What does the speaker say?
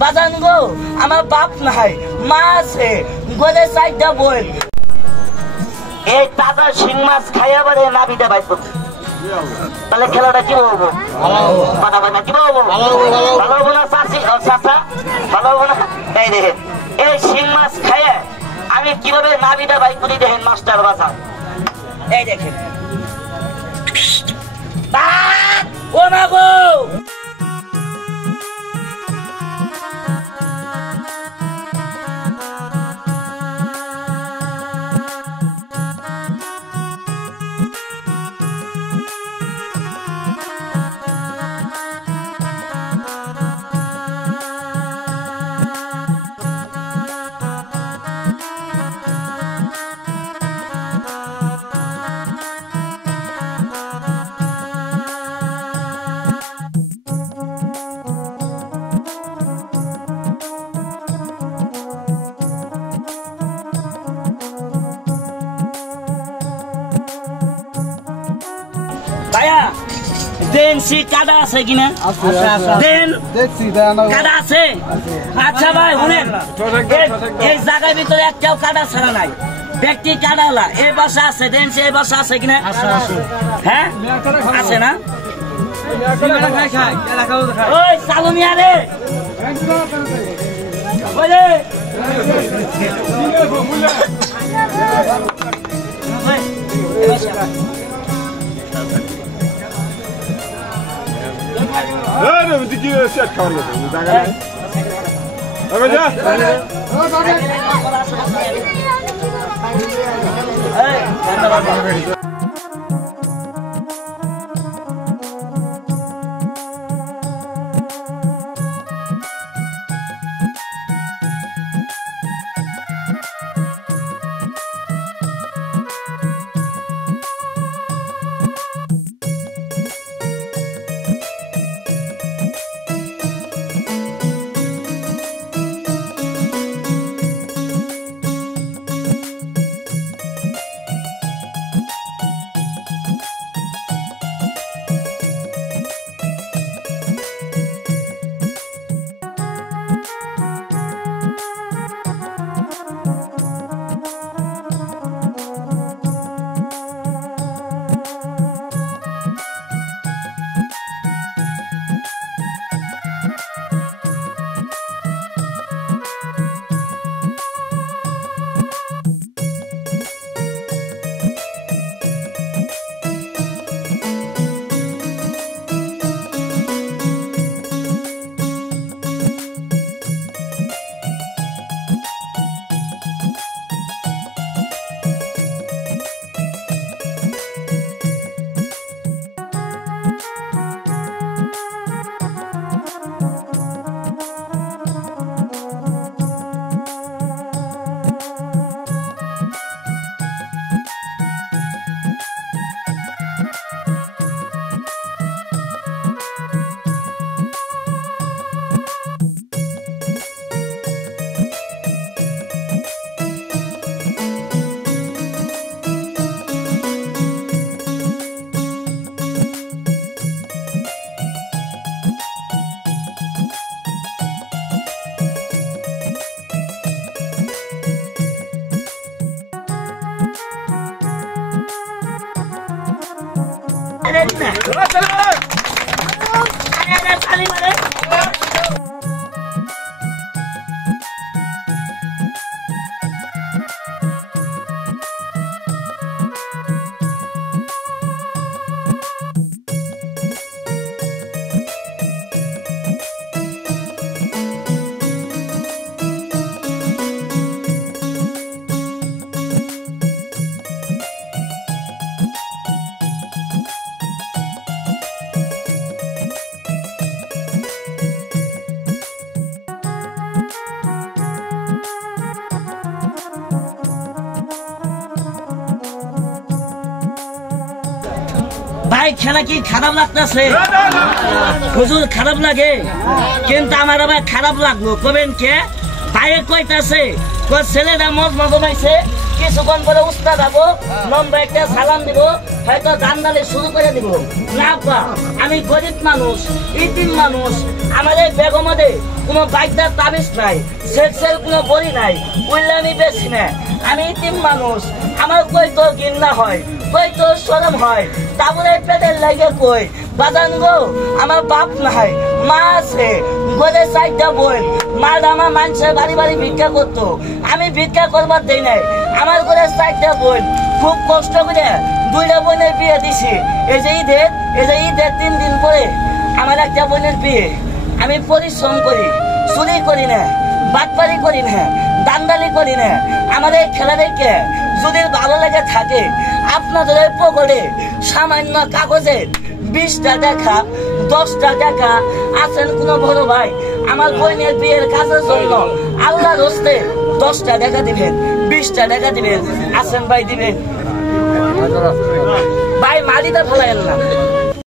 বাজান গো আমার বাপ নাই মা আছে গোলে সাইডটা বল এই তাজা শিং মাছ খাইয়া বারে নাবিটা বাইর করতে তাহলে খেলাটা কি বলবো ভালো হবে না কি বলবো ভালো হবে না চাচি চাচা ভালো হবে না এই দেখেন এই শিং মাছ খাইয়ে আমি কিভাবে নাবিটা বাইর করি দেখেন মাস্টার বাজান এই দেখেন ও না গো ভাইয়া দেনছি কাদা আছে কিনা দেন কাদা আছে আচ্ছা ভাই শুনেন এই জায়গার ভিতরে একটাও কাদা ছাড়া নাই ব্যক্তি কাদাওয়ালা এই বাসা আছে দেনছি এই বাসা আছে কিনা হ্যাঁ আছে না ওই সালুমিয়া রে ভাই খেলা কি খারাপ লাগতেছে হুজুর খারাপ লাগে কিন্তু আমার আবার খারাপ লাগলো কবেন কে ভাইয়ে কইতাছে ছেলেটা মজ মজমাইছে কিছুক্ষণ পরে উস্তাদ যাবো নম্বর একটা সালাম দিব হয়তো দান্দালে শুরু করে দিব না আব্বা, আমি গরিব মানুষ, ইতিম মানুষ, আমাদের বেগমদে কোনো বাইকদার তাবিজ নাই, সেক্সের কোনো বড়ি নাই, বললে আমি বেশি না। আমি ইতিম মানুষ, আমার কই তো ঘৃণা হয়, কই তো শরম হয়, তারপরে পেটের লাগে কই বাজান গো আমার বাপ নাই, মা আছে, ঘরে চারটা বোন, মা আমার মানুষের বাড়ি বাড়ি ভিক্ষা করতো, আমি ভিক্ষা করবার দেই নাই। আমার ঘরে চারটা বোন, খুব কষ্ট করে দুইটা বোনের বিয়ে দিছি। এই যে ঈদের 3 দিন পরে আমার একটা বোনের বিয়ে। আমি পরিশ্রম করি, চুরি করি না, বাটপারি করি না, দান্দালি করি না। আমার এই খেলা দেখে যদি ভালো লেগে থাকে, আপনাদের ওই পকেটে সামান্য কাগজে 20টা টাকা 10টা টাকা আছেন কোনো বড় ভাই, আমার বোনের বিয়ের কাজের জন্য আল্লাহর হস্তে 10টা টাকা দিবেন, 20টা টাকা দিবেন, আছেন ভাই দিবেন ভাই, মাটিটা ফেলাইন না।